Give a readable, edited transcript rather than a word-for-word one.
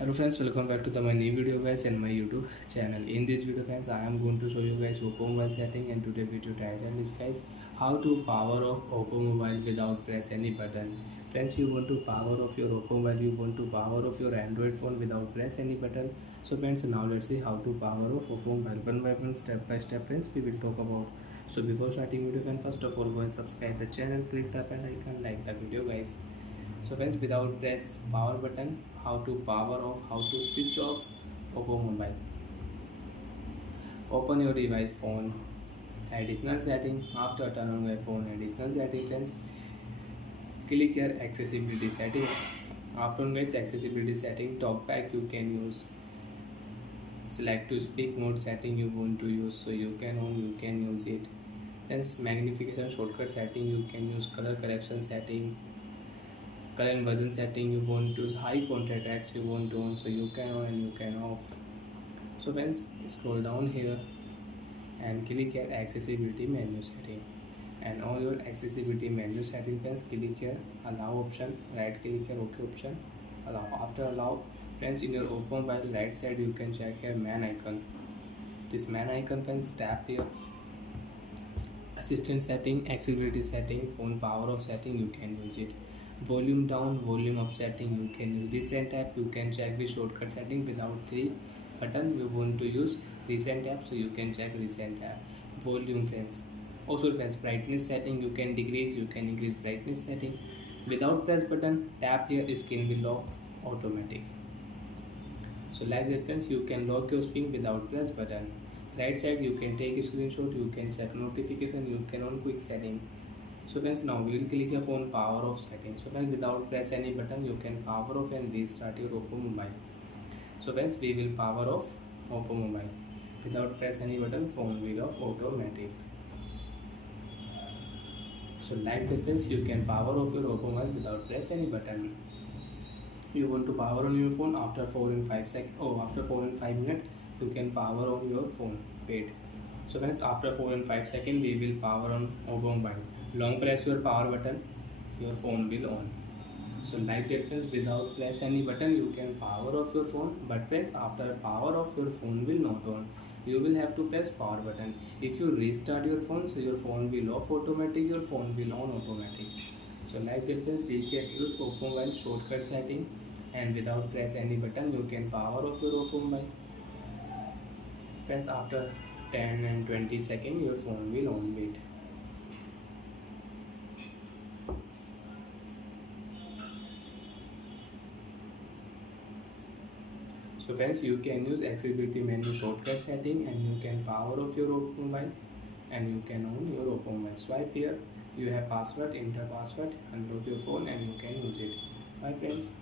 Hello friends, welcome back to my new video guys and my YouTube channel. In this video friends, I am going to show you guys Oppo mobile setting, and today video title is guys how to power off Oppo mobile without press any button. Friends, you want to power off your Oppo mobile, you want to power off your Android phone without press any button. So friends, now let's see how to power off Oppo mobile one by one, step by step friends we will talk about. So before starting video friends, first of all go and subscribe the channel, click the bell icon, like the video guys. So friends, without press power button, how to power off, how to switch off Oppo mobile. Open your device phone, additional setting. After turn on your phone additional setting friends, click here accessibility setting. After guys accessibility setting, talk back you can use, select to speak mode setting you want to use, so you can use it. Then magnification shortcut setting, you can use color correction setting, current version setting you want to use, high contrast text you want to on, so you can on and you can off. So friends, scroll down here and click here accessibility menu setting, and on your accessibility menu setting friends, click here allow option, right click here ok option, allow. After allow friends, in your Oppo mobile right side you can check here man icon. This man icon friends, tap here assistant setting, accessibility setting, phone power off setting, you can use it. Volume down, volume up setting you can use. Recent app you can check the shortcut setting. Without three button you want to use recent app, so you can check recent app. Volume friends, also friends, brightness setting you can decrease, you can increase brightness setting. Without press button, tap here screen will lock automatic. So like that friends, you can lock your screen without press button. Right side you can take a screenshot, you can check notification, you can on quick setting. So friends, now we will click upon power off setting. So friends, without press any button you can power off and restart your Oppo mobile. So friends, we will power off Oppo mobile. Without press any button, phone will off automatic. So like that friends, you can power off your Oppo mobile without press any button. You want to power on your phone after 4 and 5 seconds, after 4 and 5 minutes you can power on your phone. Wait. So friends, after 4 and 5 seconds we will power on Oppo mobile. Long press your power button, your phone will on. So like that friends, without press any button you can power off your phone, but friends, after power off your phone will not on, you will have to press power button. If you restart your phone, so your phone will off automatic, your phone will on automatic. So like that friends, we can use Oppo mobile shortcut setting, and without press any button you can power off your Oppo mobile. Friends, after 10 and 20 seconds your phone will on. Wait. So friends, you can use accessibility menu shortcut setting, and you can power off your Oppo mobile and you can on your Oppo mobile. Swipe here, you have password, enter password, unlock your phone and you can use it. Bye friends.